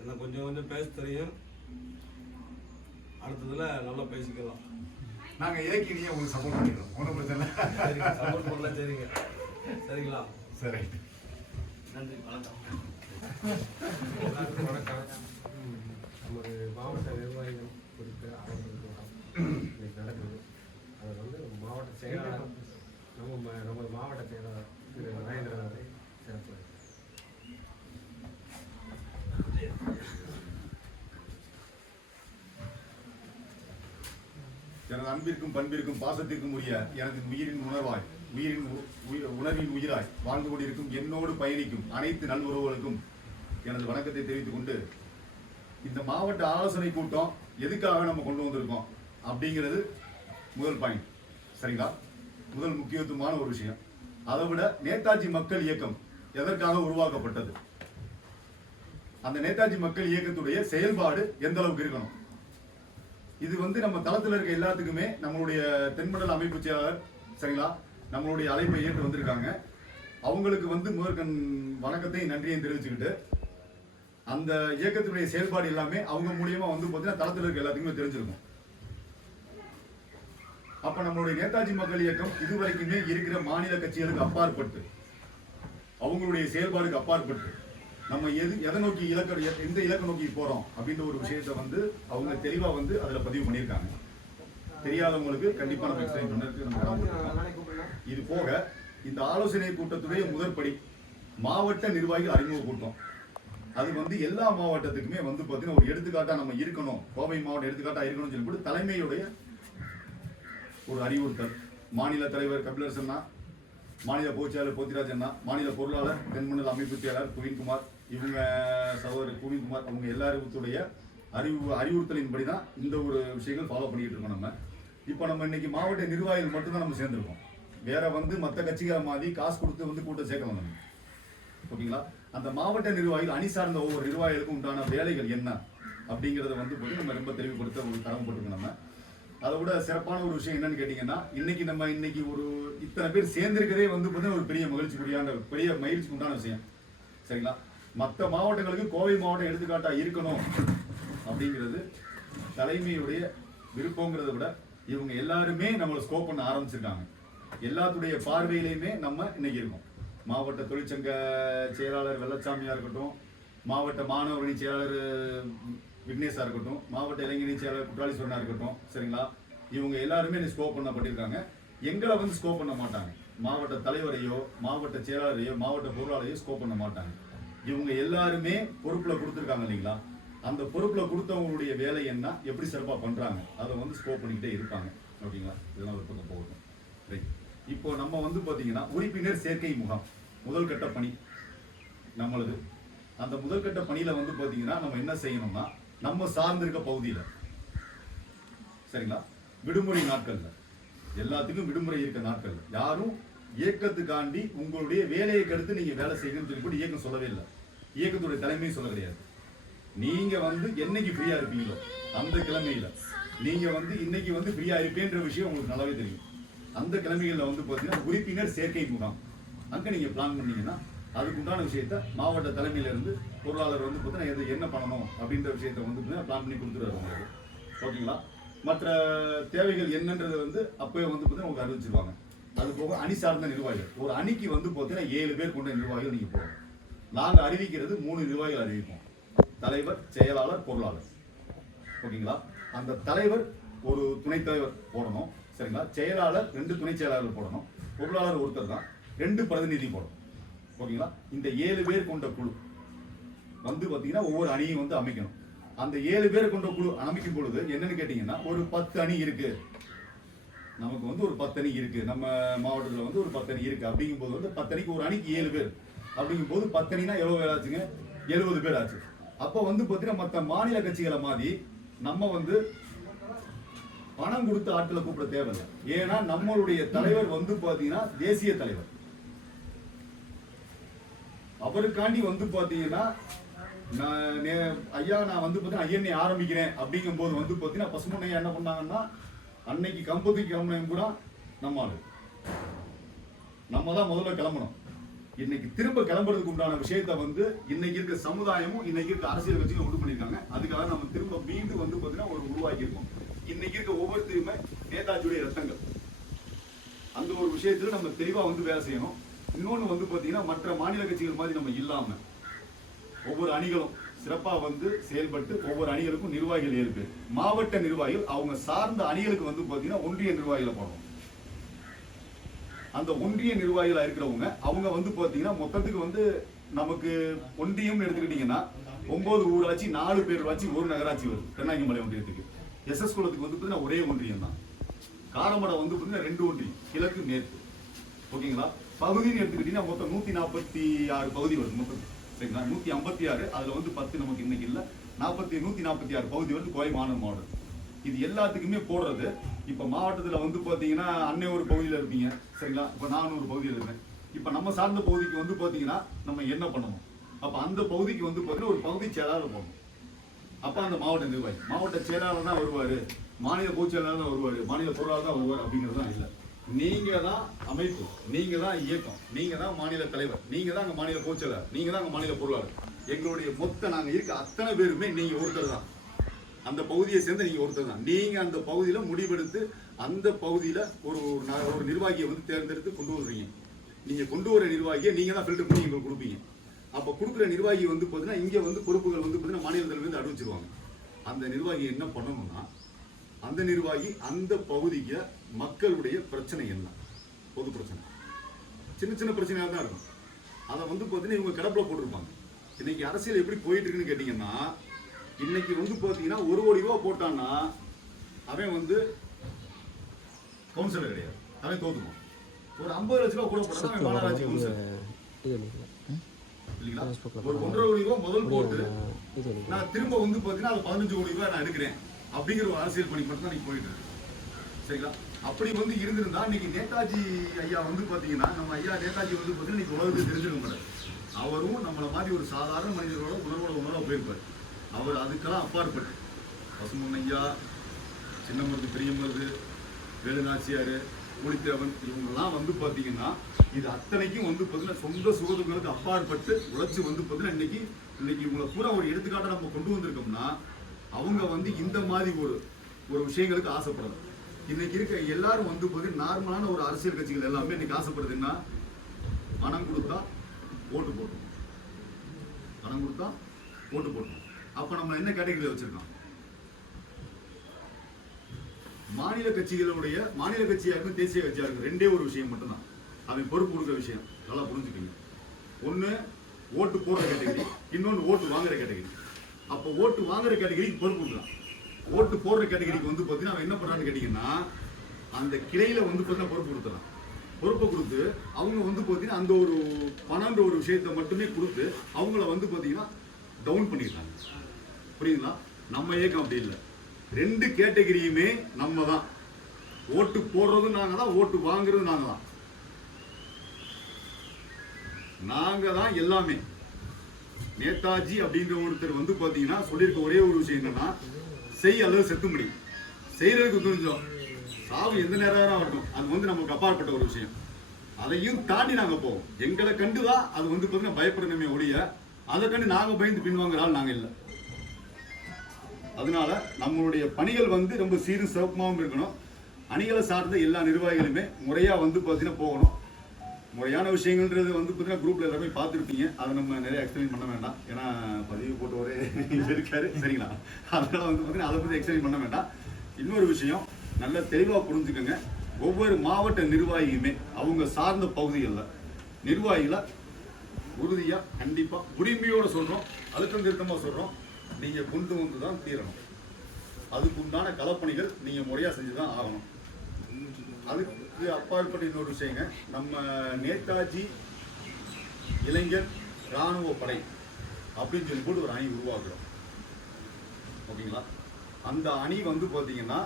எனக்கு கொஞ்சம் கொஞ்சம் பேச தெரியும். அடுத்ததுல நல்லா பேசிக்கலாம். நாங்க ஏக்கி நீங்க உங்களுக்கு சப்போர்ட் பண்ணிடுறோம் ஒன்றும் பிரச்சனை இல்லை. சரிங்க சப்போர்ட் பண்ணலாம் சரிங்க. சரிங்களா? சரி. நன்றி வணக்கம். வணக்கம். நமது மாவட்ட நிர்வாகிகள் குறித்து இன்னைக்கு நடக்குது. அது வந்து மாவட்ட செயலாளர் நம்ம நமது மாவட்ட செயலாளர் திரு மகேந்திரன் அவரை எனது அன்பிற்கும் பண்பிற்கும் பாசத்திற்கும் உரிய எனது உயிரின் உணர்வாய் உயிரின் உ- உயிர் உணர்வின் உயிராய் வாழ்ந்து கொண்டிருக்கும் என்னோடு பயணிக்கும் அனைத்து நல்வுறவுகளுக்கும் எனது வணக்கத்தை தெரிவித்துக் கொண்டு இந்த மாவட்ட ஆலோசனை கூட்டம் எதுக்காக நம்ம கொண்டு வந்திருக்கோம் அப்படிங்கிறது முதல் பாயிண்ட் சரிங்களா? முதல் முக்கியத்துவமான ஒரு விஷயம். அதை விட நேதாஜி மக்கள் இயக்கம் எதற்காக உருவாக்கப்பட்டது? அந்த நேதாஜி மக்கள் இயக்கத்துடைய செயல்பாடு எந்த அளவுக்கு இருக்கணும்? இது வந்து நம்ம தளத்தில் இருக்க எல்லாத்துக்குமே நம்மளுடைய தென்மண்டல அமைப்பு செயலாளர் சரிங்களா? நம்மளுடைய அழைப்பை ஏற்று வந்திருக்காங்க. அவங்களுக்கு வந்து முதற்கண் வணக்கத்தையும் நன்றியையும் தெரிவிச்சுக்கிட்டு அந்த இயக்கத்தினுடைய செயல்பாடு எல்லாமே அவங்க மூலியமா வந்து பார்த்தீங்கன்னா தளத்தில் இருக்க எல்லாத்துக்குமே தெரிஞ்சிருக்கும். அப்ப நம்மளுடைய நேதாஜி மக்கள் இயக்கம் இதுவரைக்குமே இருக்கிற மாநில கட்சிகளுக்கு அப்பாற்பட்டு அவங்களுடைய செயல்பாடுக்கு அப்பாற்பட்டு நம்ம எது எதை நோக்கி இலக்க எந்த இலக்க நோக்கி போறோம் அப்படின்ற ஒரு விஷயத்தை வந்து அவங்க தெளிவா வந்து அதுல பதிவு பண்ணியிருக்காங்க. தெரியாதவங்களுக்கு கண்டிப்பா நம்ம எக்ஸ்பிளைன் நம்ம கடமைப்பட்டிருக்கோம். இது போக இந்த ஆலோசனை கூட்டத்துடைய முதற்படி மாவட்ட நிர்வாகிகள் அறிமுக கூட்டம். அது வந்து எல்லா மாவட்டத்துக்குமே வந்து பார்த்தீங்கன்னா ஒரு எடுத்துக்காட்டா நம்ம இருக்கணும். கோவை மாவட்டம் எடுத்துக்காட்டா இருக்கணும்னு சொல்லி கூட தலைமையுடைய ஒரு அறிவுறுத்தல். மாநில தலைவர் அண்ணா மாநில பொதுச்செயலாளர் போத்திராஜ் அண்ணா மாநில பொருளாளர் தென்மண்டல அமைப்பு செயலாளர் குவின்குமார் இவங்க சகோதரர் குவின்குமார் அவங்க எல்லாருடைய அறிவு அறிவுறுத்தலின்படி தான் இந்த ஒரு விஷயங்கள் ஃபாலோ பண்ணிட்டு இருக்கோம் நம்ம. இப்போ நம்ம இன்னைக்கு மாவட்ட நிர்வாகிகள் மட்டும்தான் நம்ம சேர்ந்துருக்கோம். வேற வந்து மற்ற கட்சிகளை மாதிரி காசு கொடுத்து வந்து கூட்டம் சேர்க்கலாம் நம்ம. ஓகேங்களா? அந்த மாவட்ட நிர்வாகிகள் அணி சார்ந்த ஒவ்வொரு நிர்வாகிகளுக்கும் உண்டான வேலைகள் என்ன அப்படிங்கிறத வந்து போட்டு நம்ம ரொம்ப தெளிவுபடுத்த ஒரு கடமைப்பட்டிருக்கோம் நம்ம. அதை விட சிறப்பான ஒரு விஷயம் என்னன்னு கேட்டீங்கன்னா இன்னைக்கு நம்ம இன்னைக்கு ஒரு இத்தனை பேர் சேர்ந்திருக்கிறதே வந்து பார்த்தீங்கன்னா ஒரு பெரிய மகிழ்ச்சிக்குரியான பெரிய மகிழ்ச்சி உண்டான விஷயம். சரிங்களா? மற்ற மாவட்டங்களுக்கு கோவை மாவட்டம் எடுத்துக்காட்டா இருக்கணும் அப்படிங்கிறது தலைமையுடைய விருப்பங்கிறத விட இவங்க எல்லாருமே நம்மளை ஸ்கோப் பண்ண ஆரம்பிச்சிருக்காங்க. எல்லாத்துடைய பார்வையிலையுமே நம்ம இன்னைக்கு இருக்கோம். மாவட்ட தொழிற்சங்க செயலாளர் வெள்ளச்சாமியா இருக்கட்டும் மாவட்ட மாணவரணி செயலாளர் விக்னேஷா இருக்கட்டும் மாவட்ட இளைஞரணி செயலாளர் குற்றாலீஸ்வரனா இருக்கட்டும் சரிங்களா? இவங்க எல்லாருமே ஸ்கோப் பண்ணப்பட்டிருக்காங்க. எங்களை வந்து ஸ்கோப் பண்ண மாட்டாங்க. மாவட்ட தலைவரையோ மாவட்ட செயலாளரையோ மாவட்ட பொருளாளரையோ ஸ்கோப் பண்ண மாட்டாங்க. இவங்க எல்லாருமே பொறுப்புல கொடுத்துருக்காங்க இல்லைங்களா? அந்த பொறுப்புல கொடுத்தவங்களுடைய வேலை என்ன? எப்படி சிறப்பா பண்றாங்க? அதை வந்து ஸ்கோப் பண்ணிக்கிட்டே இருப்பாங்க. ஓகேங்களா? இதெல்லாம் ஒரு பக்கம் போகணும் ரைட் இப்போ நம்ம வந்து பாத்தீங்கன்னா உறுப்பினர் சேர்க்கை முகாம். முதல் கட்ட பணி நம்மளது. அந்த முதல் கட்ட பணியில வந்து பாத்தீங்கன்னா நம்ம என்ன செய்யணும்னா நம்ம சார்ந்திருக்க பகுதியில சரிங்களா? விடுமுறை நாட்கள்ல. எல்லாத்துக்கும் விடுமுறை இருக்க நாட்கள் யாரும் இயக்கத்துக்காண்டி உங்களுடைய வேலையை கெடுத்து நீங்க வேலை செய்யணும்னு சொல்லி கூட இயக்கம் சொல்லவே இல்லை. இயக்கத்துடைய தலைமையும் சொல்ல கிடையாது. நீங்க வந்து என்னைக்கு ஃப்ரீயா இருப்பீங்களோ அந்த கிழமையில நீங்க வந்து இன்னைக்கு வந்து ஃப்ரீயா இருப்பேன்ற விஷயம் உங்களுக்கு நல்லாவே தெரியும். அந்த கிழமைகளில் வந்து பார்த்தீங்கன்னா உறுப்பினர் சேர்க்கை முகாம். அங்கே நீங்கள் பிளான் பண்ணீங்கன்னா அதுக்குண்டான விஷயத்த மாவட்ட தலைமையிலேருந்து பொருளாளர் வந்து பார்த்தீங்கன்னா எது என்ன பண்ணணும் அப்படின்ற விஷயத்த வந்து பார்த்தீங்கன்னா பிளான் பண்ணி கொடுத்துருவாரு உங்களுக்கு. ஓகேங்களா? மற்ற தேவைகள் என்னன்றது வந்து அப்போயே வந்து பார்த்தீங்கன்னா உங்களுக்கு அறிவிச்சிருவாங்க. அது போக அணி சார்ந்த நிர்வாகிகள். ஒரு அணிக்கு வந்து பார்த்தீங்கன்னா ஏழு பேர் கொண்ட நிர்வாகிகள் நீங்கள் போகணும். நாங்கள் அறிவிக்கிறது மூணு நிர்வாகிகள் அறிவிப்போம். தலைவர் செயலாளர் பொருளாளர். ஓகேங்களா? அந்த தலைவர் ஒரு துணைத் தலைவர் போடணும். சரிங்களா? செயலாளர் ரெண்டு துணை செயலாளர் போடணும். பொருளாளர் ஒருத்தர் தான். ரெண்டு பிரதிநிதி போடணும். ஓகேங்களா? இந்த ஏழு பேர் கொண்ட குழு வந்து பார்த்தீங்கன்னா ஒவ்வொரு அணியும் வந்து அமைக்கணும். அந்த ஏழு பேர் கொண்ட குழு அமைக்கும் பொழுது என்னன்னு கேட்டீங்கன்னா ஒரு பத்து அணி இருக்குது நமக்கு வந்து ஒரு பத்தணி இருக்கு. நம்ம மாவட்டத்தில் வந்து ஒரு பத்தணி அணி இருக்கு. அப்படிங்கும்போது வந்து பத்து அணிக்கு ஒரு அணிக்கு ஏழு பேர். அப்படிங்கும்போது பத்து அணினா எவ்வளவு பேர் ஆச்சுங்க? எழுபது பேர் ஆச்சு. அப்போ வந்து பார்த்தீங்கன்னா மற்ற மாநில கட்சிகளை மாதிரி நம்ம வந்து பணம் கொடுத்து ஆட்களை கூப்பிட தேவையில்லை. ஏன்னா நம்மளுடைய தலைவர் வந்து பாத்தீங்கன்னா தேசிய தலைவர். அவருக்காண்டி வந்து பாத்தீங்கன்னா நான் நே- ஐயா நான் வந்து பார்த்தீங்கன்னா ஐயனை ஆரம்பிக்கிறேன். அப்படிங்கும்போது வந்து பார்த்தீங்கன்னா பசுமன் என்ன பண்ணாங்கன்னா அன்னைக்கு கம்பத்துக்கு கிளம்புனவங்க கூட நம்ம ஆளு. நம்ம தான் முதல்ல கிளம்பணும். இன்னைக்கு திரும்ப கிளம்புறதுக்கு உண்டான விஷயத்த வந்து இன்னைக்கு இருக்க சமுதாயமும் இன்னைக்கு இருக்க அரசியல் கட்சியும் உண்டு பண்ணியிருக்காங்க. அதுக்காக நம்ம திரும்ப மீண்டும் வந்து பார்த்தீங்கன்னா ஒரு உருவாக்கி இருக்கோம். இன்னைக்கு இருக்க ஒவ்வொருத்தருமே நேதாஜியுடைய ரத்தங்கள். அந்த ஒரு விஷயத்துல நம்ம தெளிவாக வந்து வேலை செய்யணும். இன்னொன்று வந்து பார்த்தீங்கன்னா மற்ற மாநில கட்சிகள் மாதிரி நம்ம இல்லாமல் ஒவ்வொரு அணிகளும் சிறப்பா வந்து செயல்பட்டு ஒவ்வொரு அணிகளுக்கும் நிர்வாகிகள் ஏழு பேர் மாவட்ட நிர்வாகிகள் அவங்க சார்ந்த அணிகளுக்கு வந்து பாத்தீங்கன்னா ஒன்றிய நிர்வாகிகளை போடணும் அந்த ஒன்றிய நிர்வாகிகளாக இருக்கிறவங்க அவங்க வந்து பாத்தீங்கன்னா மொத்தத்துக்கு வந்து நமக்கு ஒன்றியம் எடுத்துக்கிட்டீங்கன்னா ஒன்பது ஊராட்சி நாலு பேரூராட்சி ஒரு நகராட்சி வரும் தென்னாங்கிமலை ஒன்றியத்துக்கு. எஸ்எஸ் குளத்துக்கு வந்து பாத்தீங்கன்னா ஒரே ஒன்றியம் தான். காரமடம் வந்து பாத்தீங்கன்னா ரெண்டு ஒன்றியம் கிழக்கு மேற்கு. ஓகேங்களா? பகுதின்னு எடுத்துக்கிட்டீங்கன்னா மொத்தம் நூத்தி நாற்பத்தி ஆறு பகுதி வருது மொத்தம் சரிங்களா? நூத்தி ஐம்பத்தி ஆறு அதுல வந்து பத்து நமக்கு இன்னைக்கு இல்ல. நாற்பத்தி நூத்தி நாற்பத்தி ஆறு பகுதி வந்து கோவை மாநில மாவட்டம். இது எல்லாத்துக்குமே போடுறது. இப்ப மாவட்டத்துல வந்து பாத்தீங்கன்னா அன்னை ஒரு பகுதியில இருப்பீங்க. சரிங்களா? இப்ப நான் ஒரு பகுதியில் இருக்கேன் இப்ப நம்ம சார்ந்த பகுதிக்கு வந்து பாத்தீங்கன்னா நம்ம என்ன பண்ணணும்? அப்ப அந்த பகுதிக்கு வந்து பாத்தீங்கன்னா ஒரு பகுதி செயலாளர் போகணும் அப்ப அந்த மாவட்ட நிர்வாகி. மாவட்ட செயலாளர் தான் வருவாரு. மாநில பொதுச் செயலாளர் தான் வருவாரு. மாநில பொருளாளர் தான் வருவார் அப்படிங்கிறது தான் இல்லை. நீங்க தான் அமைப்பு நீங்க தான் இயக்கம் நீங்க தான் மாநில தலைவர் நீங்க தான் அங்க மாநில பொதுச் நீங்கள் நீங்க தான் அங்க மாநில பொருளாளர். எங்களுடைய மொத்த நாங்க இருக்க அத்தனை பேருமே நீங்க ஒருத்தர் தான். அந்த பகுதியை சேர்ந்து நீங்க ஒருத்தர் தான். நீங்க அந்த பகுதியில முடிவெடுத்து அந்த பகுதியில ஒரு ஒரு ஒரு நிர்வாகியை வந்து தேர்ந்தெடுத்து கொண்டு வருவீங்க. நீங்க கொண்டு வர நிர்வாகியை நீங்க தான் ஃபில்டர் பண்ணி எங்களுக்கு கொடுப்பீங்க. அப்போ கொடுக்குற நிர்வாகி வந்து பார்த்தீங்கன்னா இங்கே வந்து பொறுப்புகள் வந்து பார்த்தீங்கன்னா மாநிலத்தில் இருந்து அறிவிச்சிருவாங்க அந்த நிர்வாகி என்ன பண்ணணும்னா அந்த நிர்வாகி அந்த பகுதிக்கு மக்களுடைய பிரச்சனை என்ன? பொது பிரச்சனை. சின்ன சின்ன பிரச்சனையா தான் இருக்கும். அதை வந்து பார்த்தீங்கன்னா இவங்க கிடப்பில் போட்டிருப்பாங்க. இன்னைக்கு அரசியல் எப்படி போயிட்டு இருக்குன்னு கேட்டிங்கன்னா இன்னைக்கு வந்து பார்த்தீங்கன்னா ஒரு கோடி ரூபா போட்டான்னா அவன் வந்து கவுன்சிலர் கிடையாது. அவன் தோத்துமா ஒரு ஐம்பது லட்ச ரூபா கூட போட்டா அவன் மாநகராட்சி கவுன்சிலர் இல்லைங்களா ஒரு ஒன்றரை கோடி ரூபா முதல் போட்டு நான் திரும்ப வந்து பார்த்தீங்கன்னா அது பதினஞ்சு கோடி ரூபாய் நான் எடுக்கிறேன். அப்படிங்கிற ஒரு அரசியல் பணி மட்டும் தான் நீங்க போயிட்டு இருக்கு. சரிங்களா? அப்படி வந்து இருந்திருந்தா இன்னைக்கு நேதாஜி ஐயா வந்து பாத்தீங்கன்னா நம்ம ஐயா நேதாஜி வந்து பாத்தீங்கன்னா இன்னைக்கு உலகத்துக்கு தெரிஞ்சிருக்க மாட்டார் அவரும் நம்மளை மாதிரி ஒரு சாதாரண மனிதர்களோட உணர்வோட உணர்வா போயிருப்பார். அவர் அதுக்கெல்லாம் அப்பாற்பட்டு பசுமன் ஐயா சின்ன மருது பெரிய மருது வேலுநாச்சியார் கூலித்தேவன் இவங்கெல்லாம் வந்து பார்த்தீங்கன்னா இது அத்தனைக்கும் வந்து பார்த்தீங்கன்னா சொந்த சுகதுங்களுக்கு அப்பாற்பட்டு உழைச்சி வந்து பார்த்தீங்கன்னா இன்னைக்கு இன்னைக்கு இவங்களை பூரா ஒரு எடுத்துக்காட்டை நம்ம கொண்டு வந்திருக்கோம்னா அவங்க வந்து இந்த மாதிரி ஒரு ஒரு விஷயங்களுக்கு ஆசைப்படணும். இன்னைக்கு இருக்க எல்லாரும் வந்து பார்த்தீங்கன்னா நார்மலான ஒரு அரசியல் கட்சிகள் எல்லாமே இன்னைக்கு ஆசைப்படுதுன்னா பணம் கொடுத்தா ஓட்டு போட்டோம் பணம் கொடுத்தா ஓட்டு போட்டோம் அப்போ நம்ம என்ன கேட்டகரியில் வச்சிருக்கோம்? மாநில கட்சிகளுடைய மாநில கட்சியாக இருக்கும் தேசிய கட்சியாக இருக்கும் ரெண்டே ஒரு விஷயம் மட்டும்தான். அவன் பொறுப்பு கொடுக்குற விஷயம். நல்லா புரிஞ்சுக்கங்க. ஒன்று ஓட்டு போடுற கேட்டகரி இன்னொன்று ஓட்டு வாங்குற கேட்டகரி அப்போ ஓட்டு வாங்குற கேட்டகரிக்கு பொறுப்பு ஓட்டு போடுற கேட்டகரிக்கு வந்து பார்த்தீங்கன்னா அவன் என்ன பண்ணுறான்னு கேட்டீங்கன்னா அந்த கிளையில வந்து பார்த்தீங்கன்னா பொறுப்பு கொடுத்துறான். பொறுப்பை கொடுத்து அவங்க வந்து பார்த்தீங்கன்னா அந்த ஒரு பணம்ன்ற ஒரு விஷயத்தை மட்டுமே கொடுத்து அவங்கள வந்து பார்த்தீங்கன்னா டவுன் பண்ணிடுறாங்க. புரியுதுங்களா? நம்ம இயக்கம் அப்படி இல்லை. ரெண்டு கேட்டகிரியுமே நம்ம தான். ஓட்டு போடுறதும் நாங்கள் தான் ஓட்டு வாங்குறதும் நாங்கள் தான். நாங்கள் தான் எல்லாமே. நேதாஜி அப்படின்ற ஒருத்தர் வந்து பார்த்தீங்கன்னா சொல்லியிருக்க ஒரே ஒரு விஷயம் என்னன்னா செய் அல்லது செத்தும்படி. செய்யறதுக்கு கொஞ்சம் சாவு எந்த நேரம் ஆகட்டும் அது வந்து நமக்கு அப்பாற்பட்ட ஒரு விஷயம். அதையும் தாண்டி நாங்கள் போவோம். எங்களை கண்டுதான் அது வந்து பார்த்தீங்கன்னா பயப்படணுமே ஒழிய அதை கண்டு நாங்கள் பயந்து பின்வாங்கிறாள் நாங்கள் இல்லை. அதனால நம்மளுடைய பணிகள் வந்து ரொம்ப சீரும் சிறப்புமாகவும் இருக்கணும். அணிகளை சார்ந்த எல்லா நிர்வாகிகளுமே முறையாக வந்து பார்த்தீங்கன்னா போகணும். முறையான விஷயங்கள்ன்றது வந்து பார்த்தீங்கன்னா குரூப்ல எல்லாமே பார்த்துருப்பீங்க. அதை நம்ம நிறைய எக்ஸ்பிளைன் பண்ண வேண்டாம். ஏன்னா பதிவு போட்டு ஒரே இருக்காரு. சரிங்களா? அதனால வந்து பார்த்தீங்கன்னா அதை பற்றி எக்ஸ்பிளைன் பண்ண வேண்டாம். இன்னொரு விஷயம் நல்ல தெளிவாக புரிஞ்சுக்கோங்க. ஒவ்வொரு மாவட்ட நிர்வாகியுமே அவங்க சார்ந்த பகுதிகளில் நிர்வாகிகளை உறுதியா கண்டிப்பா உரிமையோட சொல்றோம். அழுத்தம் திருத்தமா சொல்றோம். நீங்க கொண்டு வந்து தான் தீரணும். அதுக்கு உண்டான களப்பணிகள் நீங்க முறையா செஞ்சு தான் ஆகணும் இது அப்பாற்பட்ட இன்னொரு விஷயங்க. நம்ம நேதாஜி இளைஞர் ராணுவ படை அப்படின்னு சொல்லி போட்டு ஒரு அணி உருவாக்குறோம். ஓகேங்களா? அந்த அணி வந்து பார்த்தீங்கன்னா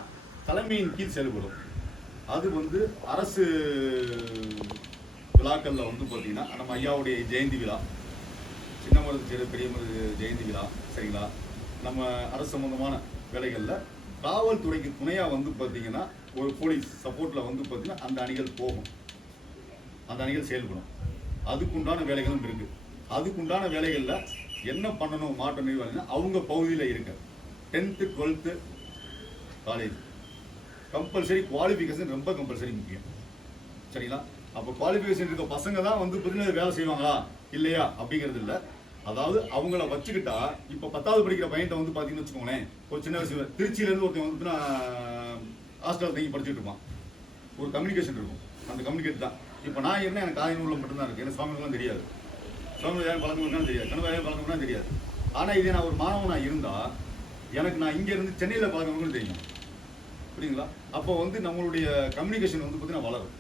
தலைமையின் கீழ் செயல்படும். அது வந்து அரசு விழாக்கள்ல வந்து பார்த்தீங்கன்னா நம்ம ஐயாவுடைய ஜெயந்தி விழா சின்ன மருந்து சிறு பெரிய மருந்து ஜெயந்தி விழா சரிங்களா? நம்ம அரசு சம்பந்தமான வேலைகளில் காவல்துறைக்கு துணையாக வந்து பார்த்தீங்கன்னா ஒரு போலீஸ் சப்போர்ட்டில் வந்து பார்த்தீங்கன்னா அந்த அணிகள் போகும். அந்த அணிகள் செயல்படும். அதுக்குண்டான வேலைகளும் இருக்கு. அதுக்குண்டான வேலைகளில் என்ன பண்ணணும் மாற்றம் நிர்வாகிகள் அவங்க பகுதியில் இருக்க tenth twelfth college compulsory qualification ரொம்ப கம்பல்சரி முக்கியம். சரிங்களா? அப்போ குவாலிஃபிகேஷன் இருக்க பசங்க தான் வந்து பார்த்தீங்கன்னா வேலை செய்வாங்களா? இல்லையா? அப்படிங்கிறது இல்லை. அதாவது அவங்கள வச்சுக்கிட்டா இப்போ பத்தாவது படிக்கிற பையன்ட்ட வந்து பார்த்தீங்கன்னு வச்சுக்கோங்களேன் ஒரு சின்ன வயசு திருச்சியிலேருந்து ஒருத்தன் வந்து ஹாஸ்டல் தங்கி படிச்சுட்டு இருப்பான். ஒரு கம்யூனிகேஷன் இருக்கும். அந்த கம்யூனிகேட் தான். இப்போ நான் என்ன எனக்கு காலை நூலில் மட்டும்தான் இருக்குது எனக்கு சுவாமிகள்லாம் தெரியாது. சுவாமி யாரும் பழக்கம்னா தெரியாது. கணவர் யாரும் பழக்கம்னா தெரியாது. ஆனால் இதே நான் ஒரு மாணவனாக இருந்தால் எனக்கு நான் இங்கேருந்து சென்னையில் பழக்கவங்களும் தெரியும். புரியுங்களா அப்போ வந்து நம்மளுடைய கம்யூனிகேஷன் வந்து பார்த்தீங்கன்னா வளரும்.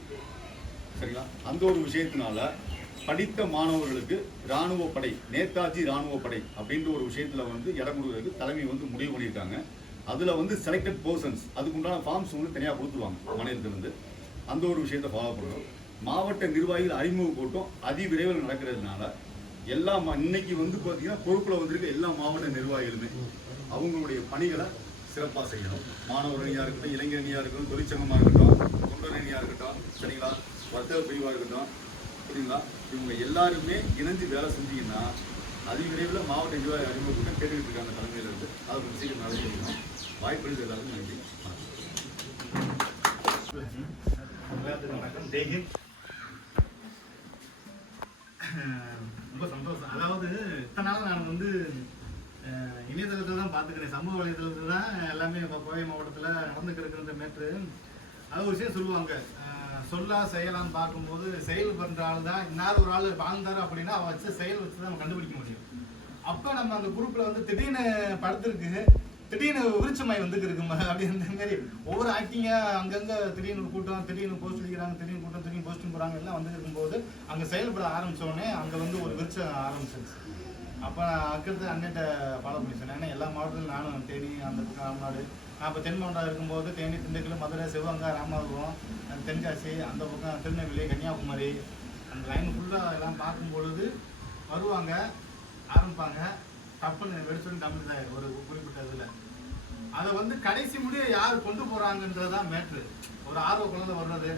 சரிங்களா? அந்த ஒரு விஷயத்தினால படித்த மாணவர்களுக்கு ராணுவ படை நேதாஜி ராணுவ படை அப்படின்ற ஒரு விஷயத்தில் வந்து இடம் கொடுக்கறதுக்கு தலைமை வந்து முடிவு பண்ணியிருக்காங்க. அதில் வந்து செலக்டட் பர்சன்ஸ் அதுக்குண்டான ஃபார்ம்ஸ் வந்து தனியாக கொடுத்துருவாங்க மாநிலத்திலிருந்து அந்த ஒரு விஷயத்தை ஃபாலோ பண்ணணும். மாவட்ட நிர்வாகிகள் அறிமுக கூட்டம் அதிவிரைவில் நடக்கிறதுனால எல்லா இன்னைக்கு வந்து பார்த்தீங்கன்னா பொறுப்பில் வந்திருக்க எல்லா மாவட்ட நிர்வாகிகளுமே அவங்களுடைய பணிகளை சிறப்பாக செய்யணும். மாணவர் அணியாக இருக்கட்டும் இளைஞர் அணியாக இருக்கட்டும் தொழிற்சங்கமாக இருக்கட்டும் தொண்டர் அணியாக இருக்கட்டும் சரிங்களா? வர்த்தக பிரிவாக இருக்கட்டும் சரிங்களா இவங்க எல்லாருமே இணைஞ்சு வேலை செஞ்சீங்கன்னா அதிவிரைவில் மாவட்ட நிர்வாகி அறிமுகம் கேட்டுக்கிட்டு இருக்காங்க தலைமையில் இருந்து. அதை சீக்கிரம் நடத்திக்கணும் வாய்ப்பு எல்லாருக்கும் நன்றி வணக்கம். ஜெய்ஹிந்த் ரொம்ப சந்தோஷம். அதாவது இத்தனை நாள் நான் வந்து இணையதளத்தில் தான் பார்த்துக்கிறேன். சமூக வலைதளத்தில் தான் எல்லாமே இப்போ கோவை மாவட்டத்தில் நடந்துக்கிறதுன்ற இந்த மேட்ரு அது ஒரு விஷயம் சொல்லுவாங்க. சொல்லா செய்யலாம்னு பார்க்கும்போது செயல் பண்ணுற ஆள் தான் இன்னார் ஒரு ஆள் வாழ்ந்தாரு அப்படின்னா அவ வச்சு செயல் வச்சு தான் நம்ம கண்டுபிடிக்க முடியும். அப்போ நம்ம அந்த குரூப்பில் வந்து திடீர்னு படுத்திருக்கு. திடீர்னு விருச்சமாய் வந்துக்கு இருக்குமா அப்படி மாதிரி. ஒவ்வொரு ஆக்டிங்காக அங்கங்க திடீர்னு ஒரு கூட்டம் திடீர்னு போஸ்ட் அடிக்கிறாங்க திடீர்னு கூட்டம் திடீர்னு போஸ்டிங் போறாங்க எல்லாம் வந்து இருக்கும்போது அங்க செயல்பட ஆரம்பிச்ச அங்கே அங்க வந்து ஒரு விருச்சம் ஆரம்பிச்சிருச்சு. அப்போ நான் அக்கடுத்து அண்ணன்ட்ட ஃபாலோ பண்ணி சொன்னேன். ஏன்னா எல்லா மாவட்டத்திலும் நானும் தேனி அந்த பக்கம் ராமநாடு நான் இப்போ தென் மாவட்டம் இருக்கும்போது தேனி திண்டுக்கல் மதுரை சிவகங்கை ராமநாதபுரம் தென்காசி அந்த பக்கம் திருநெல்வேலி கன்னியாகுமரி அந்த லைன் ஃபுல்லாக எல்லாம் பார்க்கும் பொழுது வருவாங்க ஆரம்பிப்பாங்க. தப்புன்னு வெடிச்சோன்னு தமிழ் ஒரு குறிப்பிட்ட இதில். அதை வந்து கடைசி முடிய யார் கொண்டு போறாங்கன்றதுதான் மேட்ரு ஒரு ஆர்வ குழந்தை வர்றது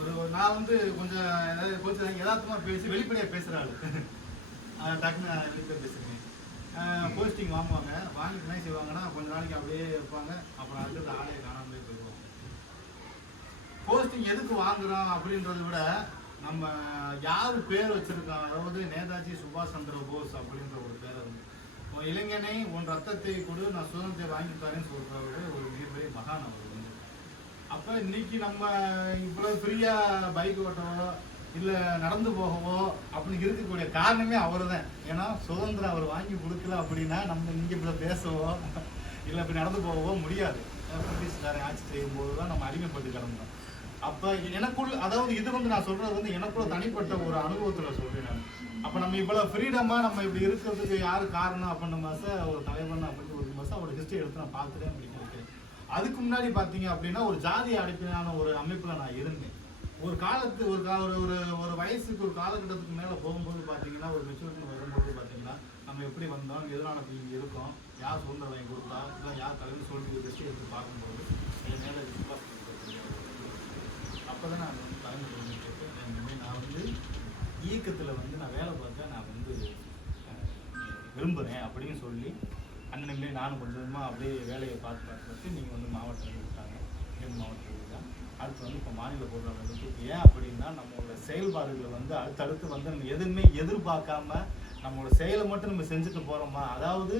ஒரு நான் வந்து கொஞ்சம் ஏதாவது கொஞ்சம் யதார்த்தமாக பேசி வெளிப்படையாக பேசுற ஆளு. டக்குன்னு வெளிப்படையா பேசுகிறேன் போஸ்டிங் வாங்குவாங்க. வாங்கி என்ன செய்வாங்கன்னா கொஞ்ச நாளைக்கு அப்படியே இருப்பாங்க. அப்புறம் அடுத்தது ஆளே காணாமலே போயிடுவாங்க. போஸ்டிங் எதுக்கு வாங்குறோம் அப்படின்றத விட நம்ம யார் பேர் வச்சிருக்கோம் அதாவது நேதாஜி சுபாஷ் சந்திர போஸ் அப்படின்ற ஒரு பேரை வந்து உன் இளைஞனை உன் ரத்தத்தை கொடு நான் சுதந்திரத்தை வாங்கி தரேன்னு சொல்றவரு ஒரு மிகப்பெரிய மகான் அவர் வந்து. அப்ப இன்னைக்கு நம்ம இவ்வளவு ஃப்ரீயா பைக் ஓட்டவோ இல்ல நடந்து போகவோ அப்படி இருக்கக்கூடிய காரணமே அவர் தான் ஏன்னா சுதந்திரம் அவர் வாங்கி கொடுக்கல அப்படின்னா நம்ம இங்க இப்படி பேசவோ இல்ல இப்படி நடந்து போகவோ முடியாது. பிரிட்டிஷ்காரன் ஆட்சி செய்யும் போது தான் நம்ம அடிமைப்பட்டு கிடந்தோம். அப்ப எனக்குள் அதாவது இது வந்து நான் சொல்றது வந்து எனக்குள்ள தனிப்பட்ட ஒரு அனுபவத்துல சொல்றேன் நான். அப்ப நம்ம இவ்வளவு ஃப்ரீடமா நம்ம இப்படி இருக்கிறதுக்கு யாரு காரணம் அப்படின்னு மாச ஒரு தலைவன் அப்படின்னு ஒரு மாசம் அவரோட ஹிஸ்டரி எடுத்து நான் பார்த்துட்டே அப்படின்னு அதுக்கு முன்னாடி பார்த்தீங்க அப்படின்னா ஒரு ஜாதி அடிப்படையான ஒரு அமைப்புல நான் இருந்தேன். ஒரு காலத்து ஒரு கா ஒரு ஒரு ஒரு வயசுக்கு ஒரு காலகட்டத்துக்கு மேல போகும்போது பாத்தீங்கன்னா ஒரு மெச்சூரிட்டி வரும்போது பாத்தீங்கன்னா நம்ம எப்படி வந்தோம் எதனால இங்கே இருக்கோம் யார் சுதந்திரம் வாங்கி கொடுத்தா இல்லை யார் தலைவர் சொல்லி ஹிஸ்டரி எடுத்து பார்க்கும்போது என் மேலே அப்போதான் நான் இயக்கத்தில் வந்து நான் வேலை பார்க்க நான் வந்து விரும்புகிறேன் அப்படின்னு சொல்லி அண்ணனுமே நானும் கொஞ்சம் கொஞ்சமாக அப்படியே வேலையை பார்த்து பார்த்து பார்த்து நீங்கள் வந்து மாவட்டம் விட்டாங்க எங்கள் மாவட்டத்தில் தான். அடுத்து வந்து இப்போ மாநில பொருளாதாரத்துக்கு ஏன் அப்படின்னா நம்மளோட செயல்பாடுகளை வந்து அடுத்தடுத்து வந்து நம்ம எதுவுமே எதிர்பார்க்காம நம்மளோட செயலை மட்டும் நம்ம செஞ்சுட்டு போகிறோமா அதாவது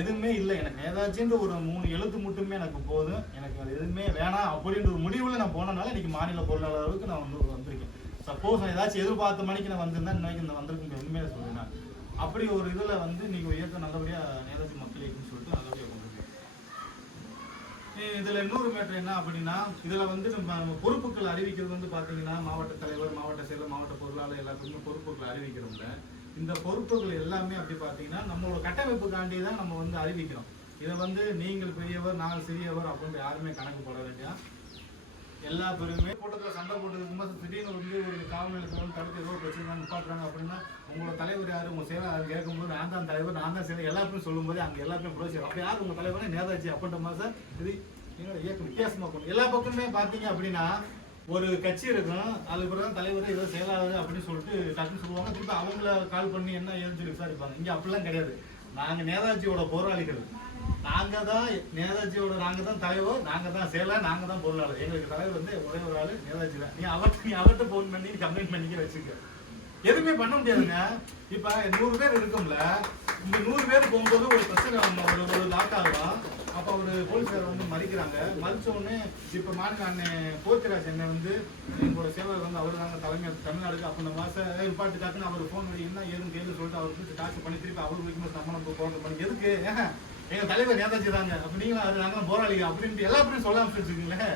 எதுவுமே இல்லை. எனக்கு ஏதாச்சும் ஒரு மூணு எழுத்து மட்டுமே எனக்கு போதும். எனக்கு அது எதுவுமே வேணாம் அப்படின்ற ஒரு முடிவில் நான் போனனால இன்னைக்கு மாநில பொருளாதாரத்துக்கு நான் வந்து வந்திருக்கேன். சப்போஸ் நான் ஏதாச்சும் எதிர்பார்த்த மணிக்கு நான் வந்திருந்தேன் இன்னைக்கு இந்த வந்திருக்கு உண்மையை சொல்லுங்கள் நான். அப்படி ஒரு இதில் வந்து நீங்கள் உயர்த்த இயக்கம் நல்லபடியாக நேதாஜி மக்கள் இயக்கம்னு சொல்லிட்டு நல்லபடியாக கொண்டு இதில் இதுல இன்னொரு மேட்டர் என்ன அப்படின்னா இதில் வந்து நம்ம நம்ம பொறுப்புகள் அறிவிக்கிறது வந்து பார்த்தீங்கன்னா மாவட்ட தலைவர் மாவட்ட செயலர் மாவட்ட பொருளாளர் எல்லாத்துக்குமே பொறுப்புகள் அறிவிக்கிறோம்ல இந்த பொறுப்புகள் எல்லாமே அப்படி பார்த்தீங்கன்னா நம்மளோட கட்டமைப்புக்காண்டி தான் நம்ம வந்து அறிவிக்கிறோம் இதை வந்து நீங்கள் பெரியவர் நான் சிறியவர் அப்படின்னு யாருமே கணக்கு போட வேண்டியா எல்லா பேருமே கூட்டத்தில் சண்டை போட்டு திடீர்னு வந்து ஒரு காவல் நிலையத்தில் தடுத்து ஏதோ பிரச்சனை நிப்பாட்டுறாங்க அப்படின்னா உங்களோட தலைவர் யார்? உங்கள் சேவை யாரு? கேட்கும்போது நான் தான் தலைவர் நான் தான் சேவை. எல்லாருமே சொல்லும்போது அங்கே எல்லாருமே புரோசியர் அப்போ யார் உங்கள் தலைவர்? நேதாஜி அப்படின்ற மாதிரி சார் இது எங்களோட இயக்கம் வித்தியாசமாக கொண்டு எல்லா பக்கமே பார்த்தீங்க அப்படின்னா ஒரு கட்சி இருக்கும் அதுக்கு பிறகு தான் தலைவர் ஏதோ செயலாளர் அப்படின்னு சொல்லிட்டு டக்குன்னு சொல்லுவாங்க. திருப்பி அவங்கள கால் பண்ணி என்ன ஏதுன்னு சொல்லி விசாரிப்பாங்க. இங்கே அப்படிலாம் கிடையாது. நாங்கள் நேதாஜியோட போராளிகள். நாங்க தான் நேதாஜியோட நாங்க தான் தலைவர் நாங்க தான் செயலர் நாங்க தான் பொருளாளர். எங்களுக்கு தலைவர் வந்து ஒரே ஒரு ஆளு நேதாஜி தான். நீ அவர்கிட்ட நீ அவர்கிட்ட ஃபோன் பண்ணி கம்ப்ளைண்ட் பண்ணிக்க வச்சுக்க. எதுவுமே பண்ண முடியாதுங்க. இப்ப நூறு பேர் இருக்கும்ல. இந்த நூறு பேர் போகும்போது ஒரு பிரச்சனை ஒரு ஒரு லாக் ஆகும் அப்ப ஒரு போலீஸ்கார் வந்து மறிக்கிறாங்க. மறிச்ச உடனே இப்போ மாநில அண்ணன் போத்திராஜ் என்ன வந்து எங்களோட சேவர் வந்து அவர் தாங்க தலைமை தமிழ்நாடுக்கு அப்போ இந்த மாதம் பாட்டு டக்குன்னு அவர் ஃபோன் பண்ணி என்ன ஏதுன்னு கேள்வி சொல்லிட்டு அவர் பிடிச்சி பண்ணி திருப்பி அவர் வைக்கும்போது சம்பளம் போட்டு பண்ணி எதுக்கு? ஏன் எங்க தலைவர் நேதாஜி தாங்க அப்ப நீங்க அது நாங்க போராளிங்க அப்படின்ட்டு எல்லா அப்படியும் சொல்ல ஆரம்பிச்சிருக்கீங்களே.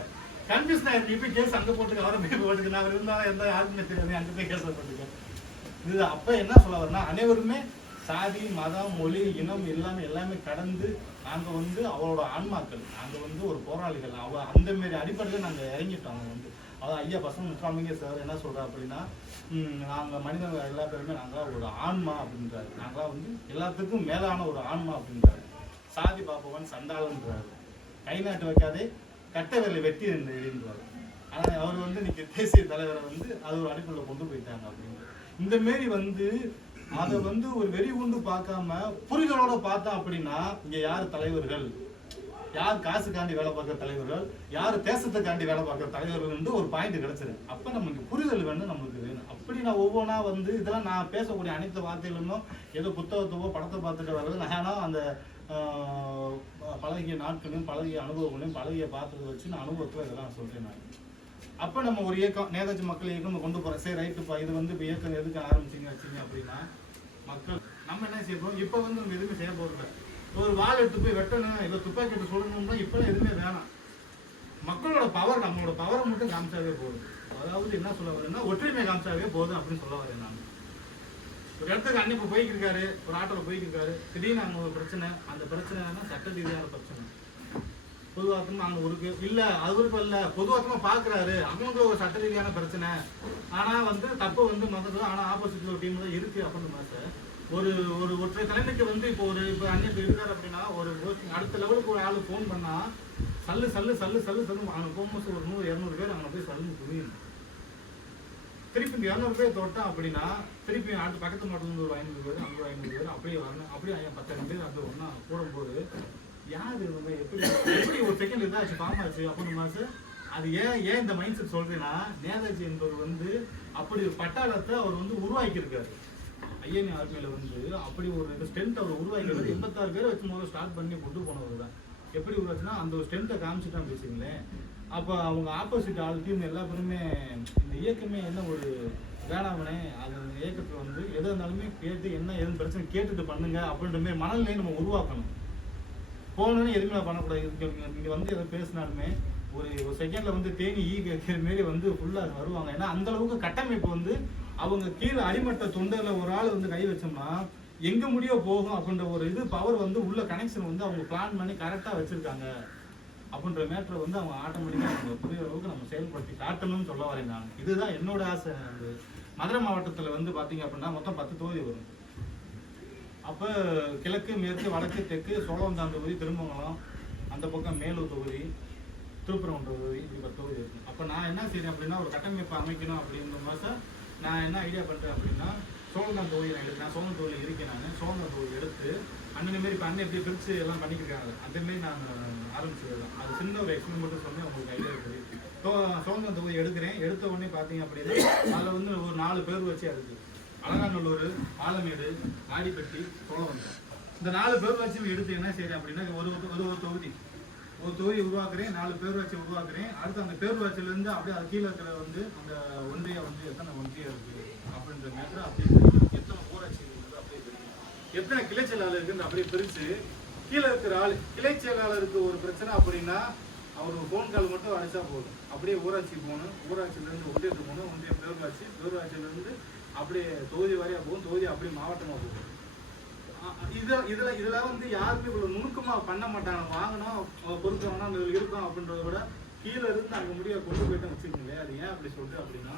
கன்ஃபியூஸ் ஆயிருக்கு இப்ப கேஸ் அங்க போட்டுக்க அவரை போய் போட்டுக்க. நான் இருந்தாலும் எந்த யாருக்குமே தெரியாது. அங்க போய் கேஸ் போட்டுக்க. இது அப்ப என்ன சொல்ல வரனா அனைவருமே சாதி மதம் மொழி இனம் எல்லாமே எல்லாமே கடந்து நாங்க வந்து அவரோட ஆன்மாக்கள். நாங்க வந்து ஒரு போராளிகள். அவ அந்த மாரி அடிப்படையில் நாங்க இறங்கிட்டோம் அவங்க வந்து. அதாவது ஐயா பசங்க முத்துராமலிங்க சார் என்ன சொல்றா அப்படின்னா நாங்கள் மனிதர்கள் எல்லா பேருமே நாங்களா ஒரு ஆன்மா அப்படின்றாரு. நாங்களா வந்து எல்லாத்துக்கும் மேலான ஒரு ஆன்மா அப்படின்றாரு. சாதி பாப்பவன் சண்டாளன்றாரு. கை நாட்டு வைக்காதே கட்ட விரலை வெட்டி எழுதுறாரு ஆனால் அவர் வந்து இன்னைக்கு தேசிய தலைவரை வந்து அது ஒரு அடிப்படையில் கொண்டு போயிட்டாங்க அப்படின்னு. இந்த மாரி வந்து அதை வந்து ஒரு வெறி உண்டு பார்க்காம புரிதலோட பார்த்தா அப்படின்னா இங்க யார் தலைவர்கள்? யார் காசுக்காண்டி வேலை பார்க்குற தலைவர்கள்? யார் தேசத்துக்காண்டி வேலை பார்க்குற தலைவர்கள் வந்து ஒரு பாயிண்ட் கிடைச்சிரு அப்போ நமக்கு புரிதல் வேணும் நம்மளுக்கு வேணும். அப்படி நான் ஒவ்வொன்றா வந்து இதெல்லாம் நான் பேசக்கூடிய அனைத்து வார்த்தைகளும் ஏதோ புத்தகத்தவோ படத்தை பார்த்துட்டு வர்றது நான் அந்த பழகிய நாட்களையும் பழகிய அனுபவங்களையும் பழகிய பார்த்ததை வச்சு நான் அனுபவத்தில் இதெல்லாம் சொல்கிறேன் நான். அப்போ நம்ம ஒரு இயக்கம் நேதாஜி மக்கள் இயக்கம் நம்ம கொண்டு போகிறோம் சரி ரைட்டுப்பா இது வந்து இப்போ இயக்கம் எதுக்கு ஆரம்பிச்சிங்க வச்சீங்க அப்படின்னா மக்கள் நம்ம என்ன செய்யப்போம் இப்போ வந்து நம்ம எதுவுமே செய்ய போகிறதில்ல ஒரு வால் எடுத்து போய் வெட்டணும் இல்லை துப்பாக்கி எடுத்து சொல்லணும்னா இப்பெல்லாம் எதுவுமே வேணாம். மக்களோட பவர் நம்மளோட பவரை மட்டும் காமிச்சாவே போதும். அதாவது என்ன சொல்ல வரேன்னா ஒற்றுமை காமிச்சாவே போதும் அப்படின்னு சொல்ல வரேன் நான். ஒரு இடத்துக்கு அன்னைக்கு போய்க்கு இருக்காரு ஒரு ஆட்டோவில் போய்க்கு இருக்காரு. திடீர்னு அங்கே ஒரு பிரச்சனை. அந்த பிரச்சனைனா சட்ட ரீதியான பிரச்சனை. பொதுவாக்கமா அங்க ஒரு அது விருப்பம் இல்லை. பொதுவாக்கமாக பார்க்குறாரு அவங்களுக்கு ஒரு சட்ட ரீதியான பிரச்சனை. ஆனால் வந்து தப்பு வந்து மதம் ஆனால் ஆப்போசிட்ல ஒரு டீம் தான் இருக்குது அப்படின்னு சார் ஒரு ஒரு ஒற்றை தலைமைக்கு வந்து இப்போ ஒரு இப்போ அன்னைக்கு இருக்கார் அப்படின்னா ஒரு அடுத்த லெவலுக்கு ஒரு ஆளு ஃபோன் பண்ணால் சல்லு சல்லு சல்லு சல்லு சல்லு அங்கே போகும்போது ஒரு நூறு இரநூறு பேர் அங்கே போய் சல்லுன்னு குவியணும் திருப்பி இந்த இரநூறு பேர் தொட்டான் அப்படின்னா திருப்பி அடுத்த பக்கத்து மாட்டில் இருந்து ஒரு ஐநூறு பேர் அங்கே ஐநூறு பேர் அப்படியே வரணும். அப்படியே ஐயா பத்தாயிரம் பேர் அந்த ஒன்றா கூடும்போது யார் இவங்க எப்படி எப்படி ஒரு செகண்ட் இதாச்சு ஃபார்ம் ஆச்சு அப்படின்னு மாசு அது ஏன் ஏன் இந்த மைண்ட் செட் சொல்றேன்னா நேதாஜி என்பவர் வந்து அப்படி ஒரு பட்டாளத்தை அவர் வந்து உருவாக்கியிருக்காரு. ஐஎன்ஏ ஆர்மியில வந்து அப்படி ஒரு ஸ்ட்ரென்த் அவர் உருவாக்கியிருக்காரு. எண்பத்தாறு பேரை வச்சு முதல்ல ஸ்டார்ட் பண்ணி கொண்டு போனவர் தான். எப்படி உருவாச்சுன்னா அந்த ஒரு ஸ்ட்ரென்த்தை காமிச்சிட்டான்னு வச்சுங்களேன் அப்போ அவங்க ஆப்போசிட் ஆள் டீம் எல்லா பேருமே இந்த இயக்கமே என்ன ஒரு வேணாமனே அது இயக்கத்தில் வந்து எது இருந்தாலுமே கேட்டு என்ன ஏதுன்னு பிரச்சனை கேட்டுட்டு பண்ணுங்க அப்படின்ற மாதிரி மனநிலையை நம்ம உருவாக்கணும். போனோன்னு எதுவுமே பண்ணக்கூடாது. நீங்கள் வந்து எதை பேசினாலுமே ஒரு ஒரு செகண்டில் வந்து தேனி ஈ வைக்கிற மாரி வந்து ஃபுல்லாக வருவாங்க. ஏன்னா அந்த அளவுக்கு கட்டமைப்பு வந்து அவங்க கீழே அடிமட்ட தொண்டரில் ஒரு ஆள் வந்து கை வச்சோம்னா எங்கே முடியோ போகும் அப்படின்ற ஒரு இது பவர் வந்து உள்ள கனெக்ஷன் வந்து அவங்க பிளான் பண்ணி கரெக்டாக வச்சுருக்காங்க. அப்படின்ற மேட்ரை வந்து அவங்க ஆட்டோமேட்டிக்காக அவங்க புரியுற அளவுக்கு நம்ம செயல்படுத்தி காட்டணும்னு சொல்ல வரேன் நான். இதுதான் என்னோட ஆசை. அந்த மதுரை மாவட்டத்தில் வந்து பார்த்தீங்க அப்படின்னா மொத்தம் பத்து தொகுதி வரும். அப்போ கிழக்கு மேற்கு வடக்கு தெற்கு சோழவந்தான் தொகுதி திருமங்கலம் அந்த பக்கம் மேலூர் தொகுதி திருப்பரங்குன்ற தொகுதி இப்படி பத்து தொகுதி இருக்கும். அப்போ நான் என்ன செய்கிறேன் அப்படின்னா ஒரு கட்டமைப்பு அமைக்கணும் அப்படின்ற மாதம் நான் என்ன ஐடியா பண்ணுறேன் அப்படின்னா சோழந்தான் தொகுதி நான் எடுத்து நான் சோழன் தொகுதியில் இருக்கேன் நான். சோழந்தான் தொகுதி எடுத்து அண்ணன் மாரி இப்போ அண்ணன் எப்படி பிரித்து எல்லாம் பண்ணிக்கிறாங்க அதே மாரி நான் ஆரம்பிச்சிருக்கேன் அது சின்ன ஒரு எக்ஸ்பிளைன் மட்டும் சொன்னேன் உங்களுக்கு ஐடியா இருக்குது ஸோ சோழந்தான் தொகுதி எடுக்கிறேன். எடுத்த உடனே பார்த்தீங்க அப்படின்னா அதில் வந்து ஒரு நாலு பேர் வச்சு இருக்குது அலங்காநல்லூர் ஆலமேடு ஆடிப்பட்டி சோழவந்தம் இந்த நாலு பேர் வச்சு எடுத்து என்ன செய்யறேன் அப்படின்னா ஒரு ஒரு- ஒரு தொகுதி. ஒரு தொகுதி உருவாக்குறேன் நாலு பேர் வச்சு உருவாக்குறேன். அடுத்து அந்த பேர் வச்சிலேருந்து அப்படியே அது கீழே இருக்கிற வந்து அந்த ஒன்றியம் வந்து எத்தனை ஒன்றியம் இருக்குது அப்படின்ற மேட்டர் அப்படியே பிரிக்கணும். எத்தனை ஊராட்சி அப்படியே பிரிக்கணும். எத்தனை கிளை செயலாளர் இருக்குன்னு அப்படியே பிரிச்சு கீழே இருக்கிற ஆள் கிளை செயலாளருக்கு ஒரு பிரச்சனை அப்படின்னா அவர் ஃபோன் கால் மட்டும் அழைச்சா போதும் அப்படியே ஊராட்சி போகணும் ஊராட்சியிலேருந்து ஒன்றியத்துக்கு போகணும் ஒன்றிய பேரூராட்சி பேரூராட்சியிலேருந்து அப்படியே தொகுதி வாரியாக போகும் தொகுதி அப்படியே மாவட்டமாக போகும் இதில் இதில் இதெல்லாம் வந்து யாருமே இவ்வளோ நுணுக்கமாக பண்ண மாட்டாங்க வாங்கணும் பொறுத்தவங்கன்னா வாங்கணும் இருக்கும் அப்படின்றத விட கீழே இருந்து அங்கே முடிய கொண்டு போயிட்டு வச்சுக்கோங்களேன். அது ஏன் அப்படி சொல்றேன் அப்படின்னா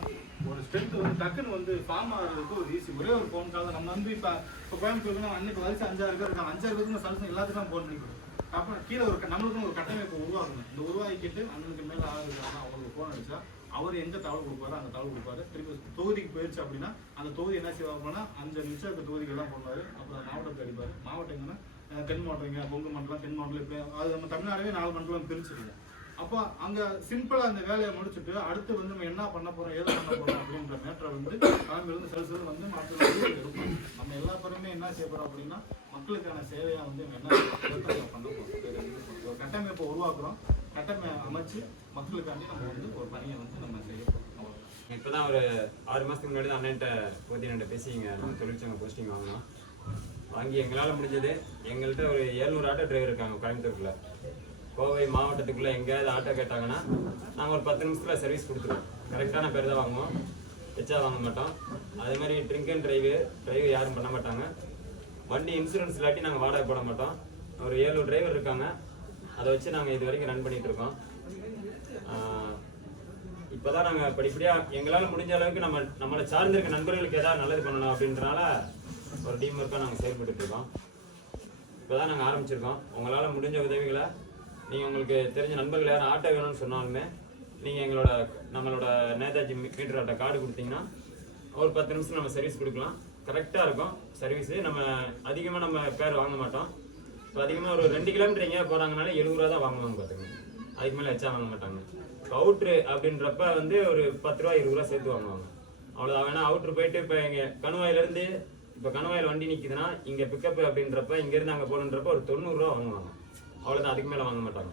ஒரு ஸ்ட்ரென்த் வந்து டக்குன்னு வந்து ஃபார்ம் ஆகிறதுக்கு ஒரு ஈஸி ஒரே ஒரு ஃபோன் கால் நம்ம வந்து இப்போ இப்போ கோயம்புத்தூர்ல அன்னைக்கு வயசு அஞ்சாறு பேர் இருக்காங்க. அஞ்சாறு பேருக்கு சந்தோஷம் எல்லாத்துக்கும் ஃபோன் பண்ணிக்கிறோம் அப்ப கீழே ஒரு நம்மளுக்கும் ஒரு கட்டமைப்பு உருவாக்கணும். இந்த உருவாக்கிட்டு அண்ணனுக்கு மேலே ஆள் இருக்காங்க அவங்களுக்கு ஃபோன் அடிச்சா அவர் எந்த தகவல் கொடுப்பாரு அந்த தகவல் கொடுப்பாரு. திருப்பி தொகுதிக்கு போயிடுச்சு அப்படின்னா அந்த தொகுதி என்ன செய்வாங்கன்னா அந்த நிமிஷம் இருக்க தொகுதிக்கு தான் போடுவாரு அப்புறம் மாவட்டத்தை அடிப்பார். மாவட்டம் எங்கன்னா தென் மாவட்டங்க இங்க கொங்கு மண்டலம் தென் மாவட்டம் இப்போ அது நம்ம தமிழ்நாடுவே நாலு மண்டலம் பிரிச்சிருக்கோம். அப்போ அங்க சிம்பிளா அந்த வேலையை முடிச்சுட்டு அடுத்து வந்து நம்ம என்ன பண்ண போறோம் ஏது பண்ண போறோம் அப்படின்ற மேட்டரை வந்து கிளம்பிலிருந்து சில சில வந்து மாற்றம் இருக்கும் நம்ம எல்லா பேருமே என்ன செய்ய போறோம் அப்படின்னா மக்களுக்கான சேவையா வந்து நம்ம என்ன பண்ண போறோம் கட்டமைப்பை உருவாக்குறோம். கட்டமை அமைச்சு மக்களுக்காண்டி நம்ம வந்து ஒரு பணியை வந்து நம்ம செய்ய போறோம். அவ்வளவுதான். ஒரு ஆறு மாதத்துக்கு முன்னாடி தான் அண்ணன்ட்ட போத்தி பேசிங்க நம்ம தொழிற்சங்க போஸ்டிங் வாங்கினோம் வாங்கி எங்களால் முடிஞ்சது எங்கள்கிட்ட ஒரு ஏழ்நூறு ஆட்டோ டிரைவர் இருக்காங்க கோயம்புத்தூரில் கோவை மாவட்டத்துக்குள்ளே எங்கேயாவது ஆட்டோ கேட்டாங்கன்னா நாங்கள் ஒரு பத்து நிமிஷத்தில் சர்வீஸ் கொடுத்துருவோம். கரெக்டான பேர் தான் வாங்குவோம். எச்சா வாங்க மாட்டோம். அதே மாதிரி ட்ரிங்க் அண்ட் ட்ரைவு டிரைவ் யாரும் பண்ண மாட்டாங்க. வண்டி இன்சூரன்ஸ் இல்லாட்டி நாங்கள் வாடகை போட மாட்டோம். ஒரு ஏழு டிரைவர் இருக்காங்க. அதை வச்சு நாங்கள் இது வரைக்கும் ரன் பண்ணிகிட்ருக்கோம் இப்போ தான் நாங்கள் படிப்படியாக எங்களால் முடிஞ்ச அளவுக்கு நம்ம நம்மளை சார்ந்திருக்க நண்பர்களுக்கு ஏதாவது நல்லது பண்ணணும் அப்படின்றனால ஒரு டீம் ஒர்க்காக நாங்கள் செயல்பட்டுருக்கோம் இப்போ இப்போதான் நாங்கள் ஆரம்பிச்சிருக்கோம். உங்களால் முடிஞ்ச உதவிகளை நீங்கள் உங்களுக்கு தெரிஞ்ச நண்பர்கள் யாரும் ஆட்டோ வேணும்னு சொன்னாலுமே நீங்கள் எங்களோட நம்மளோட நேதாஜி மீட்டர் கார்டு கொடுத்தீங்கன்னா ஒரு பத்து நிமிஷம் நம்ம சர்வீஸ் கொடுக்கலாம். கரெக்டாக இருக்கும் சர்வீஸு நம்ம அதிகமாக நம்ம பேர் வாங்க மாட்டோம். இப்போ அதிகமாக ஒரு ரெண்டு கிலோமீட்டர் எங்கேயா போகிறாங்கனால எழுபது ரூபா தான் வாங்குவாங்க பார்த்துக்கோங்க அதுக்கு மேலே எச்சா வாங்க மாட்டாங்க. அவுட்ரு அப்படின்றப்ப வந்து ஒரு பத்து ரூபா இருபது ரூபா சேர்த்து வாங்குவாங்க. அவ்வளோதான் வேணா அவுட்ரு போயிட்டு இப்போ இங்கே கணுவாயிலேருந்து இப்போ கணுவாயில் வண்டி நிற்கிதுன்னா இங்கே பிக்கப் அப்படின்றப்ப இங்கேருந்து அங்கே போகணுன்றப்ப ஒரு தொண்ணூறுரூவா வாங்குவாங்க. அவ்வளோதான் அதுக்கு மேலே வாங்க மாட்டாங்க.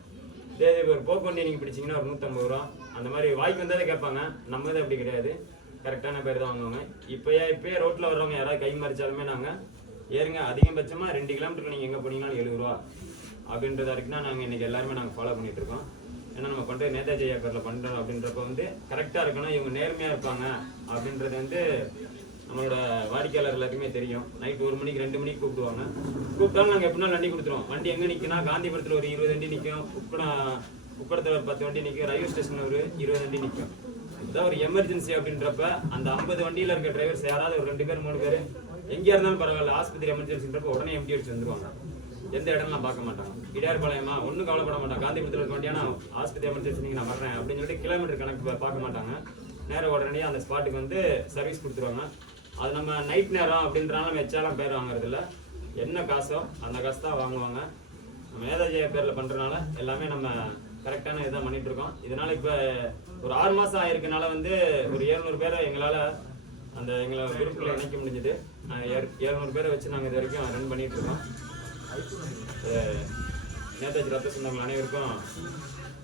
இதே இது ஒரு போக்குவண்டி நீங்கள் பிடிச்சிங்கன்னா ஒரு நூற்றம்பது ரூபா. அந்த மாதிரி வாய்க்கு வந்ததை கேட்பாங்க. நம்ம இது அப்படி கிடையாது. கரெக்டான பேர் தான் வாங்குவாங்க. இப்போயே இப்போயே ரோட்டில் வர்றவங்க யாராவது கை மறிச்சாலுமே நாங்கள் ஏறுங்க அதிகபட்சமாக ரெண்டு கிலோமீட்டருக்கு நீங்கள் எங்கே போனீங்கன்னாலும் எழுபது ரூபா அப்படின்றது வரைக்கும் தான் நாங்கள் இன்றைக்கி எல்லாருமே நாங்கள் ஃபாலோ பண்ணிகிட்டு இருக்கோம். ஏன்னா நம்ம பண்ணுறது நேதாஜி ஏக்கரில் பண்ணுறோம் அப்படின்றப்ப வந்து கரெக்டாக இருக்கணும். இவங்க நேர்மையாக இருப்பாங்க அப்படின்றது வந்து நம்மளோட வாடிக்கையாளர் எல்லாருக்குமே தெரியும். நைட் ஒரு மணிக்கு ரெண்டு மணிக்கு கூப்பிடுவாங்க. கூப்பிட்டாலும் நாங்கள் எப்படினாலும் வண்டி கொடுத்துருவோம் வண்டி எங்கே நிற்கினா காந்திபுரத்தில் ஒரு இருபது வண்டி நிற்கும் உப்படம் உப்படத்தில் ஒரு பத்து வண்டி நிற்கும் ரயில்வே ஸ்டேஷனில் ஒரு இருபது வண்டி நிற்கும் இதான் ஒரு எமர்ஜென்சி அப்படின்றப்ப அந்த ஐம்பது வண்டியில் இருக்க டிரைவர்ஸ் யாராவது ஒரு ரெண்டு பேர் மூணு பேர் எங்கேயா இருந்தாலும் பரவாயில்ல ஆஸ்பத்திரி எமர்ஜென்சின்றப்ப உடனே எம்டி அடிச்சு வந்துருவாங்க. எந்த இடம்லாம் பார்க்க மாட்டாங்க இடையார்பாளையமா ஒன்றும் கவலைப்பட மாட்டாங்க காந்திபுரத்தில் இருக்க வேண்டியான ஆஸ்பத்திரி எமர்ஜென்சி நீங்கள் நான் வர்றேன் அப்படின்னு சொல்லிட்டு கிலோமீட்டர் கணக்கு பார்க்க மாட்டாங்க. நேரம் உடனடியாக அந்த ஸ்பாட்டுக்கு வந்து சர்வீஸ் கொடுத்துருவாங்க. அது நம்ம நைட் நேரம் அப்படின்றனால நம்ம எச்சாலாம் பேர் வாங்குறதில்ல. என்ன காசோ அந்த காசு தான் வாங்குவாங்க. நம்ம மேதாஜியா பேரில் பண்ணுறதுனால எல்லாமே நம்ம கரெக்டான இதாக பண்ணிட்டு இருக்கோம். இதனால இப்போ ஒரு ஆறு மாதம் ஆயிருக்கனால வந்து ஒரு ஏழ்நூறு பேரை எங்களால் அந்த எங்களை குரூப்பில் இணைக்க முடிஞ்சது. ஏழ்நூறு பேரை வச்சு நாங்கள் இது வரைக்கும் ரன் பண்ணிட்டு இருக்கோம். நேதாஜி ரத்த சொந்தங்கள் அனைவருக்கும்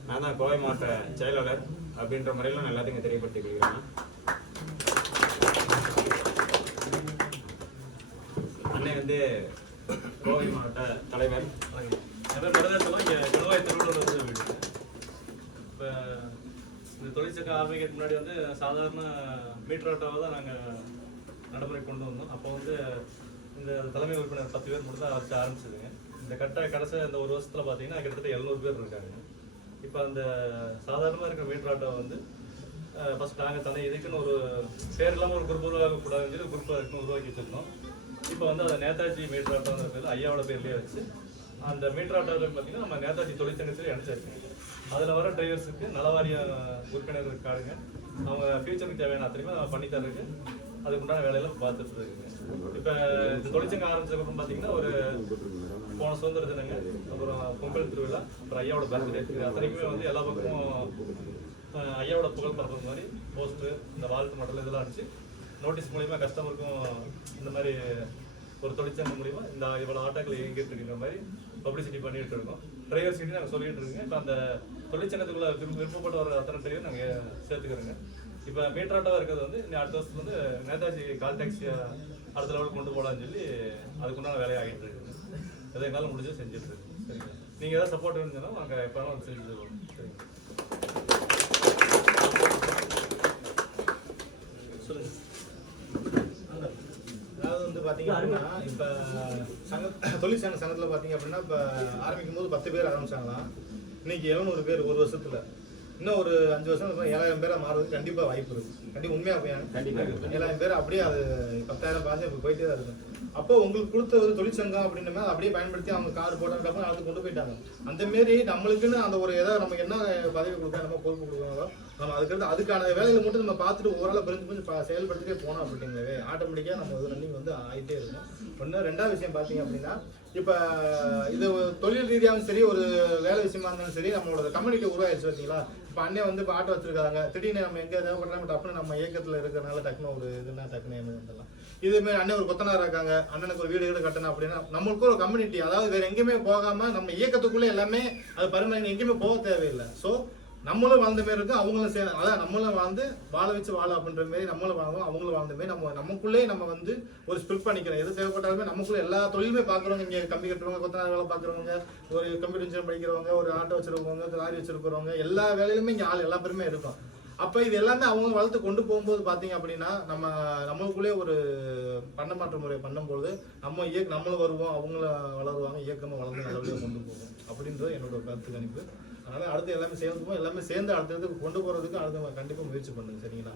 நான் தான் கோவை மாவட்ட செயலாளர் அப்படின்ற முறையில் நான் எல்லாத்தையும் தெரியப்படுத்திக் கொள்கிறேன் அன்னை வந்து கோவை மாவட்ட தலைவர். என் பேர் இங்கே கணுவாய் திருவள்ளூர் வந்து வீடு இப்போ இந்த தொழிற்சங்க ஆரம்பிக்கிறதுக்கு முன்னாடி வந்து சாதாரண மீட்டர் ஆட்டோவை தான் நாங்கள் நடைமுறை கொண்டு வந்தோம். அப்போ வந்து இந்த தலைமை உறுப்பினர் பத்து பேர் மட்டும் தான் வச்சு ஆரம்பிச்சதுங்க இந்த கட்ட கடைசி இந்த ஒரு வருஷத்தில் பார்த்தீங்கன்னா கிட்டத்தட்ட எழுநூறு பேர் இருக்காங்க. இப்போ அந்த சாதாரணமாக இருக்கிற மீட்டர் ஆட்டோ வந்து ஃபஸ்ட் நாங்கள் தலை இதுக்குன்னு ஒரு பேர் இல்லாமல் ஒரு குரூப் உருவாக்கக்கூடாதுன்னு சொல்லி குரூப் இருக்குன்னு உருவாக்கி வச்சிருந்தோம். இப்போ வந்து அதை நேதாஜி மீட்ராட்டோங்கிற பேர் ஐயாவோட பேர்லேயே வச்சு அந்த மீட்ராட்டோவில் பார்த்தீங்கன்னா நம்ம நேதாஜி தொழிற்சங்கத்தில் இணைச்சிருக்கோம் அதில் வர டிரைவர்ஸுக்கு நலவாரிய உறுப்பினர்கள் இருக்காருங்க. அவங்க ஃபியூச்சருக்கு தேவையான அத்தனையுமே நம்ம பண்ணி தர்றதுக்கு அதுக்குண்டான வேலையெல்லாம் பார்த்துட்டு இருக்குங்க இப்போ இந்த தொழிற்சங்கம் ஆரம்பிச்சதுக்கப்புறம் பார்த்தீங்கன்னா ஒரு போன சுதந்திர தினங்க அப்புறம் பொங்கல் திருவிழா அப்புறம் ஐயாவோட பர்த்டே இது அத்தனைக்குமே வந்து எல்லா பக்கமும் ஐயாவோட புகழ் பரப்புற மாதிரி போஸ்ட்டு இந்த வாழ்த்து மடல் இதெல்லாம் அடிச்சு நோட்டீஸ் மூலிமா கஸ்டமருக்கும் இந்த மாதிரி ஒரு தொழிற்சங்கம் மூலிமா இந்த இவ்வளோ ஆட்டோக்கள் இயங்கிட்டு இருக்கிற மாதிரி பப்ளிசிட்டி பண்ணிட்டு இருக்கோம். டிரைவர் சீட்டு நாங்கள் சொல்லிட்டு இருக்கோங்க இப்போ அந்த தொழிற்சங்கத்துக்குள்ள விரும்ப விருப்பப்பட்ட வர அத்தனை டிரைவர் நாங்கள் சேர்த்துக்கிறோங்க. இப்போ மீட்டர் ஆட்டோவாக இருக்கிறது வந்து இன்னும் அடுத்த வருஷத்துல வந்து நேதாஜி கால் டாக்ஸி அடுத்த லெவலுக்கு கொண்டு போகலான்னு சொல்லி அதுக்குண்டான வேலையை ஆகிட்டு இருக்குங்க எதை எங்களால் முடிஞ்சது செஞ்சுட்டு இருக்கு. சரிங்க நீங்கள் ஏதாவது சப்போர்ட் இருந்துச்சுன்னா நாங்கள் எப்போ வேணாலும் செஞ்சு சரிங்க சரிங்களா சொல்லுங்கள் பாத்தீங்க அப்படின்னா இப்ப சங்க தொழிற்சங்க சங்கத்துல பாத்தீங்க அப்படின்னா இப்ப ஆரம்பிக்கும் போது பத்து பேர் ஆரம்பிச்சாங்களாம். இன்னைக்கு எழுநூறு பேர் ஒரு வருஷத்துல. இன்னும் ஒரு அஞ்சு வருஷம் ஏழாயிரம் பேரா மாறுறதுக்கு கண்டிப்பா வாய்ப்பு இருக்கு. கண்டிப்பா உண்மையா பையன் கண்டிப்பாக ஏழாயிரம் பேர் அப்படியே அது பத்தாயிரம் பாஞ்சு இப்ப போயிட்டே தான் இருக்கும் அப்போ உங்களுக்கு கொடுத்த ஒரு தொழிற்சங்கம் அப்படின்னா அப்படியே பயன்படுத்தி அவங்க கார் போட்டதுக்கப்புறம் அது கொண்டு போயிட்டாங்க. அந்த மாரி நம்மளுக்குன்னு அந்த ஒரு ஏதாவது நமக்கு என்ன பதவி கொடுக்க நம்ம பொறுப்பு கொடுக்குறாங்களோ நம்ம அதுக்கு அதுக்கான வேலைகளை மட்டும் நம்ம பார்த்துட்டு ஓரளவு பிரிஞ்சு பிரிஞ்சு செயல்படுத்திட்டே போனோம் அப்படிங்கிறவே ஆட்டோமேட்டிக்காக நம்ம இது ரன்னிங் வந்து ஆகிட்டே இருக்கும். ஒன்று ரெண்டாவது விஷயம் பார்த்தீங்க அப்படின்னா இப்போ இது தொழில் ரீதியாகவும் சரி ஒரு வேலை விஷயமா இருந்தாலும் சரி நம்மளோட கம்யூனிட்டி உருவாயிருச்சு பார்த்தீங்களா? இப்போ அண்ணன் வந்து இப்போ ஆட்டோ வச்சிருக்காங்க. திடீர்னு நம்ம எங்கே தேவைப்படுறாங்க டக்குனு நம்ம இயக்கத்தில் இருக்கிறனால டக்குனு ஒரு இதுனா டக்குனு என்ன இதெல்லாம் இதுமாரி அண்ணன் ஒரு கொத்தனார் இருக்காங்க. அண்ணனுக்கு ஒரு வீடு வீடு கட்டணும் அப்படின்னா நம்மளுக்கு ஒரு கம்யூனிட்டி அதாவது வேற எங்கேயுமே போகாம நம்ம இயக்கத்துக்குள்ளே எல்லாமே அது பரிமாறி எங்கேயுமே போக தேவையில்லை. ஸோ நம்மளும் வாழ்ந்த மாரி இருக்கும் அவங்களும் சே அதான் நம்மளும் வாழ்ந்து வாழ வச்சு வாழ அப்படின்ற மாரி நம்மளும் வாழ்வோம் அவங்களும் வாழ்ந்த மாரி நம்ம நமக்குள்ளேயே நம்ம வந்து ஒரு ஸ்பிரிட் பண்ணிக்கிறோம். எது தேவைப்பட்டாலுமே நமக்குள்ளே எல்லா தொழிலுமே பார்க்குறவங்க இங்கே கம்பி கட்டுறவங்க கொத்தனார் வேலை பார்க்குறவங்க ஒரு கம்ப்யூட்டர் இன்ஜினியர் படிக்கிறவங்க ஒரு ஆட்டோ வச்சிருக்கவங்க லாரி வச்சிருக்கிறவங்க எல்லா வேலையிலுமே இங்கே ஆள் எல்லா பேருமே இருக்கும். அப்போ இது எல்லாமே அவங்க வளர்த்து கொண்டு போகும்போது பார்த்தீங்க அப்படின்னா நம்ம நம்மளுக்குள்ளே ஒரு பண்டமாற்ற முறை பண்ணும்போது நம்ம இயக்க நம்மளும் வருவோம் அவங்கள வளருவாங்க இயக்கமாக வளர்ந்து நல்லபடியாக கொண்டு போகும். அப்படின்றது என்னோட கருத்து கணிப்பு. அதனால அடுத்து எல்லாமே சேர்ந்துப்போம் எல்லாமே சேர்ந்து அடுத்ததுக்கு கொண்டு போகிறதுக்கு அடுத்த கண்டிப்பாக முயற்சி பண்ணுங்க. சரிங்களா?